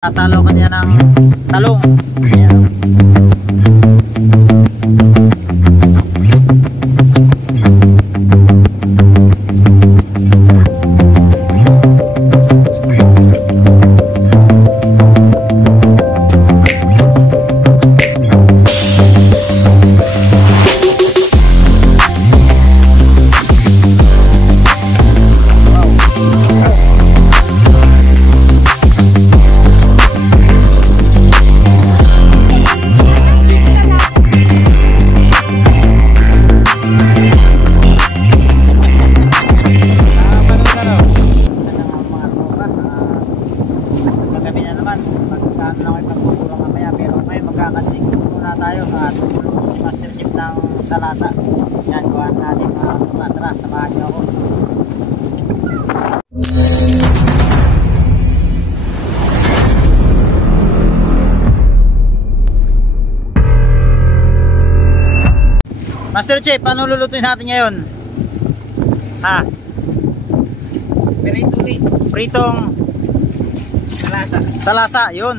Natalo ka niya ng talong. Ayan. Salasa. Yan, kuhaan natin mga kapatras. Samahan niyo ako. Master Chef, paano lulutuin natin ngayon? Ha? Pritong salasa. Salasa, yun.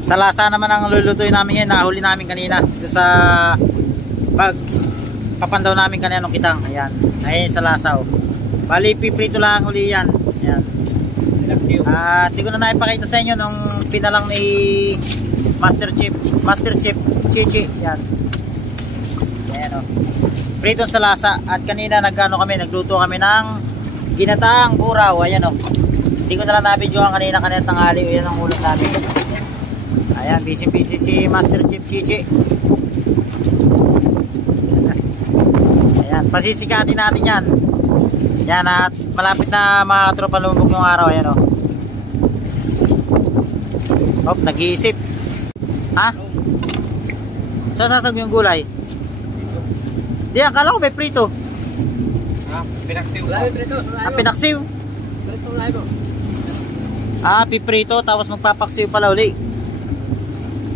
Salasa naman ang lulutuin namin ngayon. Nahuli namin kanina sa pag papandaw namin kanina nung kitang. Ayan, ayun sa lasa, oh. Bali piprito lang uli yan. Ayan. At di ko na naipakita sa inyo nung pinalang ni Master Chef Chichi. Ayan. Ayan, oh. Prito sa lasa. At kanina nagluto kami ng ginataang buraw. Ayan, oh. Hindi ko na lang nabidyoan kanina tanghali. Ayan ang ulam namin. Ayan, busy si Master Chef Chichi. Ayan, pasisikatin natin yan. Yan, at malapit na mga tropa lumubog yung araw. Ayan, oh. Hop, nag-iisip. Ha? So, sasag yung gulay? Di, akala ko may prito. Pinaksiw. Pinaksiw? Piprito, tapos magpapaksiw pala uli.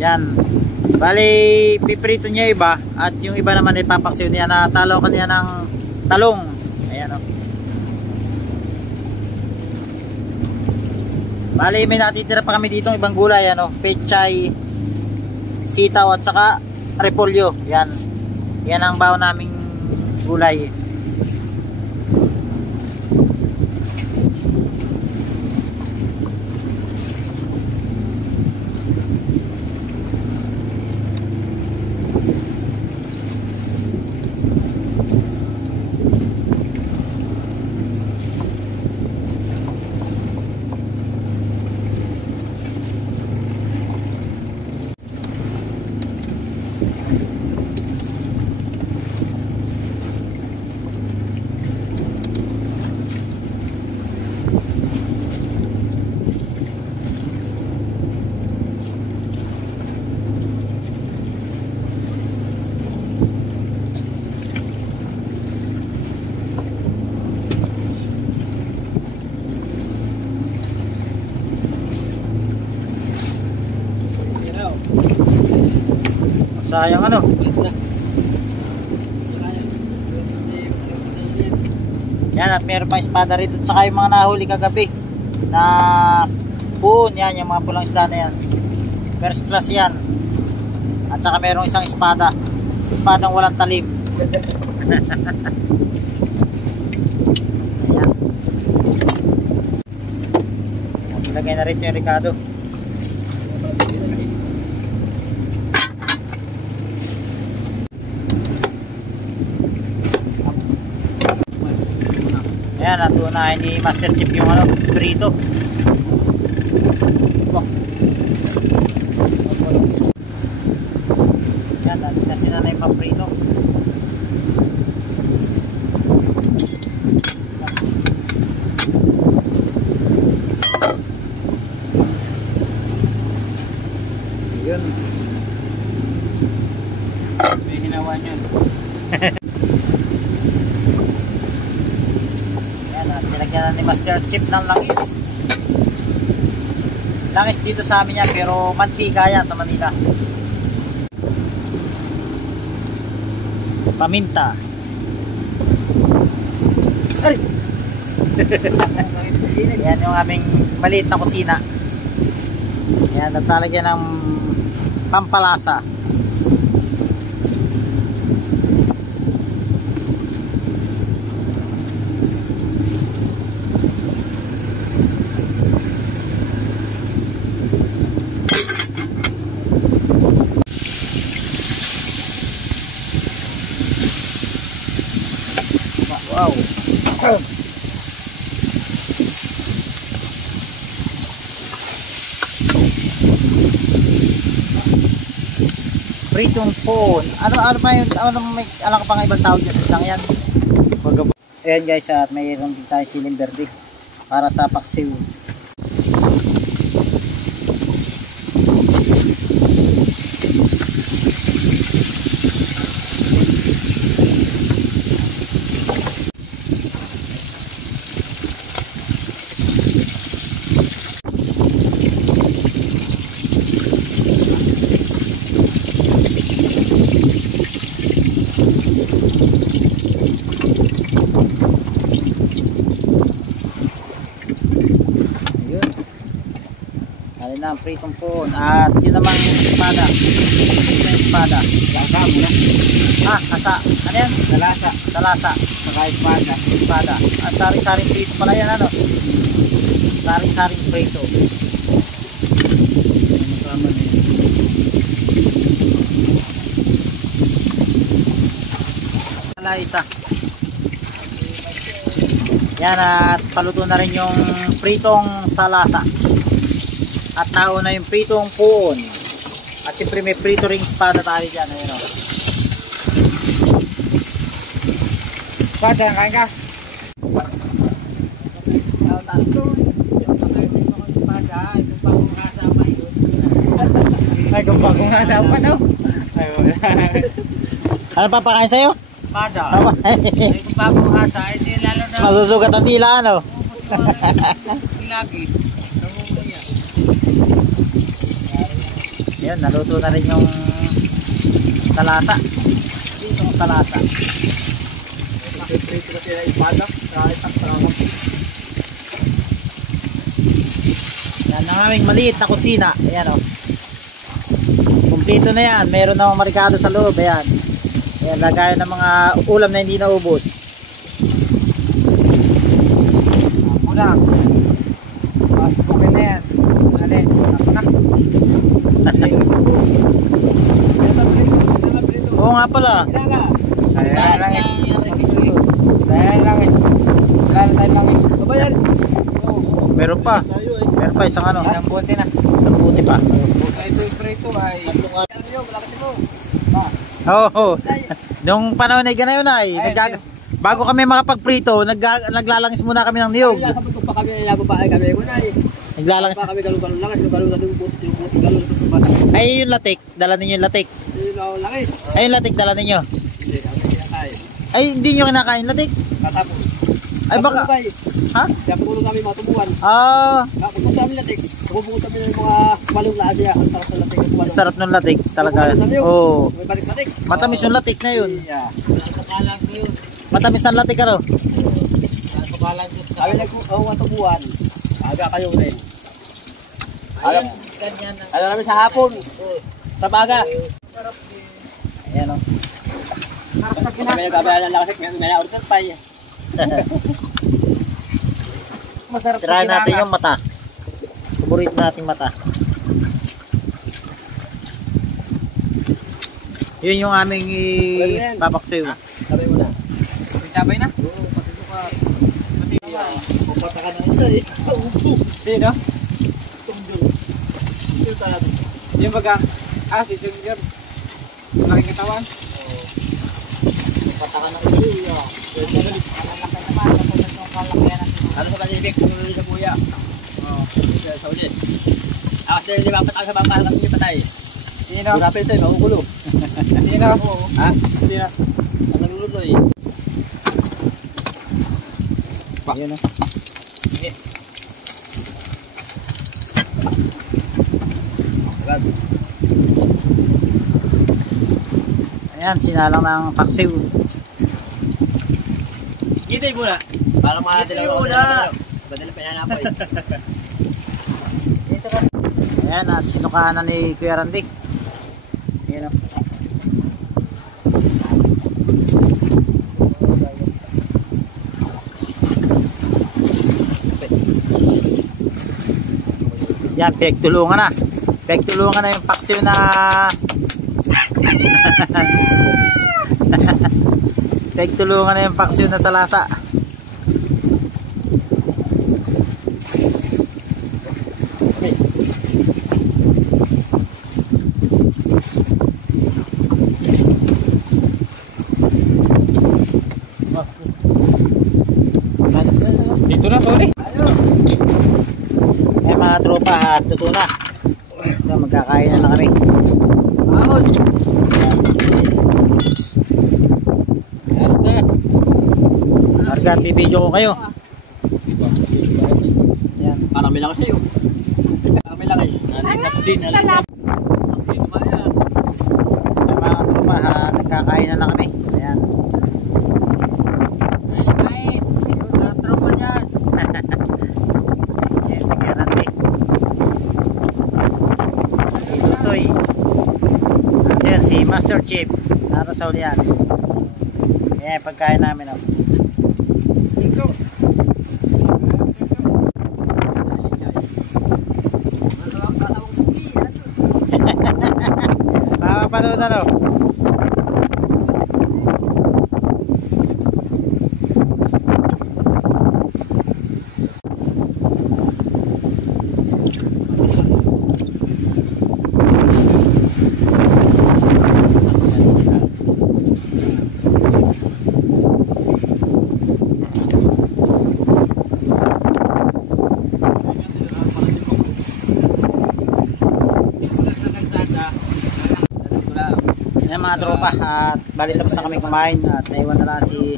Yan. Bali, piprito niya iba at yung iba naman ay papaksiw niya. Natalo ka niya ng talong. Ayan, o. Bali, may natitira pa kami dito ibang gulay, ano, pechay, sitaw at saka repolyo. Yan. Yan ang baon naming gulay. Sayang, ano. Yan, at meron pa espada rito. At saka yung mga nahuli kagabi na puon. Yan, yung mga pulang isda na yan. First class yan. At saka merong isang espada. Espadang walang talim. Ayan. Lagay na rin yung Ricardo. Ayan, natunahin ni Master Chef yung ano, prito. Ayan, natin kasi na yung paprito. Yun. May ginawa nyo. Nilagyan ni Master Chef ng langis. Langis dito sa amin yan, pero mantika yan sa Manila. Paminta. Ay! Yan yung aming maliit na kusina. Yan, at talagyan ng pampalasa. Wow. Pritong phone. Ano pa yun? May alam ka pa nga ibang tawag dyan? Lang yan. Ayan guys, at mayroon din tayo siling verde para sa paksiw. Ang pritong phone at yun namang espada. Espada. Lasa mo na. Asa. Ano yan? Salasa. Salasa. Saka espada. Espada. At saring-saring prito pala yan, ano? Saring-saring prito. Masama na yan. Wala isa. Yan, at paluto na rin yung pritong salasa. At nauna yung pritong puon. At siyempre may prito ring espada tayo dyan. Ayun, o. Espada, kain ka? Ay, kung bagong nasa pa daw. Ay, wala. Ano pa pakain sa'yo? Espada. Ay, kung bagong hasa, ay di lalo na. Masusugat ang tila, ano? Lagi. Yan, naluto na rin yung salasa. Itong salasa. Prito na sila espada. Saka isang trama. Yan ang aming maliit na kusina. Ayan, o. Kumpleto na yan. Meron namang marikado sa loob. Ayan. Ayan, lagayan ng mga ulam na hindi naubos. Ulang. Pasukin na yan. Alin, ako na. Oo nga pala. Ayan lang eh. Ayan lang eh. Ayan lang eh. Kabayan. Meron pa. Meron pa isang ano. Isang bote na. Isang buti pa. Ito yung prito ay. Oo. Nung panahon ay ganayon ay. Bago kami makapagprito, naglalangis muna kami ng niyog. Sabi ko pa kami nilabo pa ay kami ko na eh. Naglalangis. Pa kami galong-galong lang. Galong-galong yung buti galong. Ay yung latik. Dala ninyo yung latik. Yung langis. Ay yung latik dala ninyo. Hindi, kami kinakain. Ay hindi nyo kinakain latik. Katapos. Ay baka. Ha? Kaya pagulong kami matubuhan. Pagpunta kami latik. Pagpunta kami ng mga walong laasya. Ang sarap ng latik. Sarap ng latik talaga. Oo. May balik-latik. Matamis yung latik na yun. Nakalang ko yun. Matamis ang latik ano? Nakalang ko. Kami nagmatubuhan. Aga kayo rin. Alam namin sa hapon. Sa baga. Ayan o. Kami nagkabayan ng lakasik. May na-order pa eh. Masarap sa Tirahan natin yung mata. Paborito nating mata. Yun yung aming papaksayo. Sabay mo na. Sabay na? Oo, pati ka. Pupata ka ng isa eh. Sa upo. Sino? Tunggol. Sino talaga? Yung baga, si Tunggol. Malaking katawan. Oo. Pupata ka ng isa. Ano sa Pasifik? Tunggol sa buya. Oo. Sa ulit. Akas na yung limapat ang sa bangka hanggang hindi patay. Sino? Urapin ito eh, makukulo. Sino? Ha? Sino? Ang nalululoy. Ayan o. Ayan, sinalang ng paksiw. Gitay muna. Para makakatilaw ako. Badala pa yan ako eh. Ayan, at sinukaan na ni Kuya Randy. Ayan o. Yan, pegtulungan na. Pegtulungan na yung paksiw na pegtulungan na yung paksiw na salasa. Dito na, sorry. Eh mga tropa, at tuto na. Ito, magkakain na kami. Ahon. Marga, bibidyo ko kayo. Yan. Parang may lakas sa'yo. Parang may lakas. Nalinap din. Nalinap. Ay mga tropa, nagkakain na kami. Ayan. Kain. Yung tropa dyan. Yan si Kuya Randy. Itutoy. Yan si Master Chief. Naro sa ulian. Ayan, pagkain namin. Oh. Dito. Makapanood na no? Ayan mga tropa, at bali tapos na kami kumain at naiwan na lang si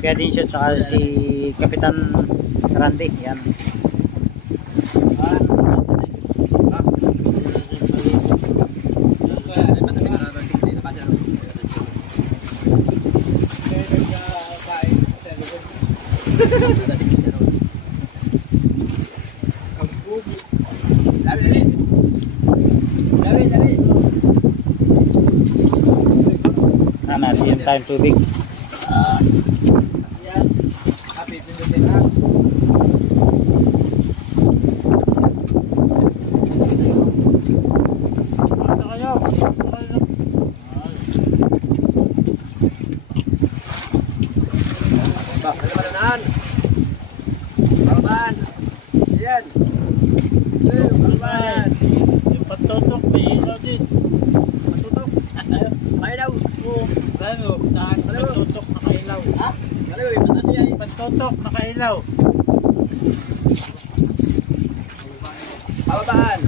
Kuya Dinshot saka si Kapitan Randy. Yan. Natin yung tayong tubig. Yung patutok, may ilaw din. Patutok? May ilaw? Oo. Gano? Saan? Patutok, nakailaw. Ha? Gano? Patutok, nakailaw. Pababaan.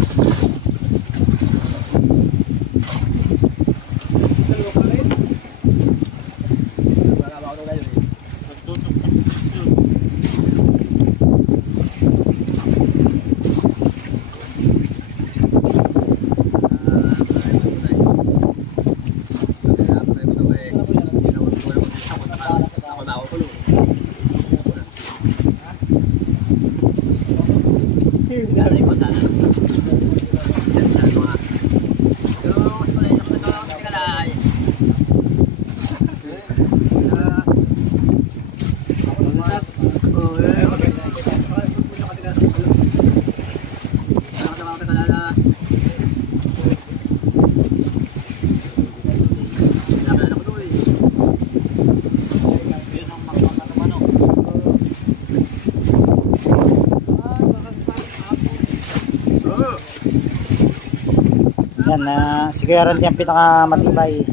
Yan na si Kuya Randy ang pinakamatibay.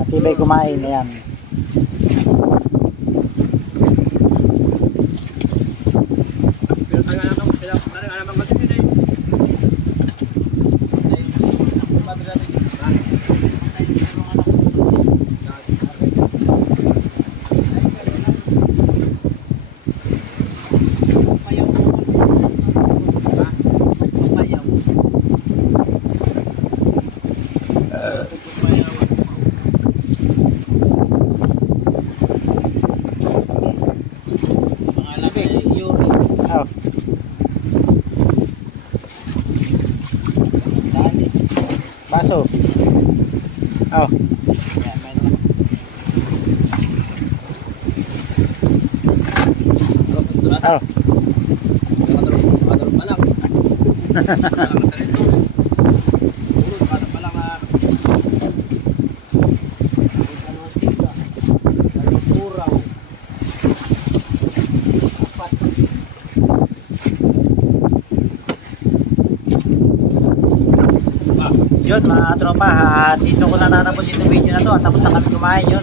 Matibay kumain. Ayan. Baso. Oh. Yan, may naman. Oh. Madaro pa lang. Madaro pa rin to. Puro, madaro pa lang dalawang tiga. Dalawang puraw. Apat. Yun mga tropa, at dito ko na tatapusin itong video na to at tapos na kami kumain yun.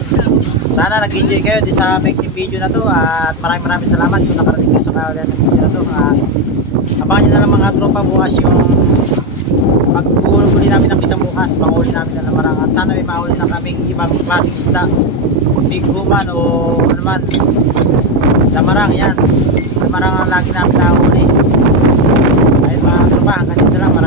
Sana nag-enjoy kayo din sa mixing video na to at maraming salamat kung nakarating kayo sa kaya ng video na to. Abangan nyo na lang mga tropa bukas yung pag-uuli namin ng kita bukas, mahuli namin na lamarang at sana may mahuli na kaming ibang klaseng isda, big human o ano man, lamarang yan, lamarang ang lagi namin nahuli. Ayun mga tropa, hanggang dito lang.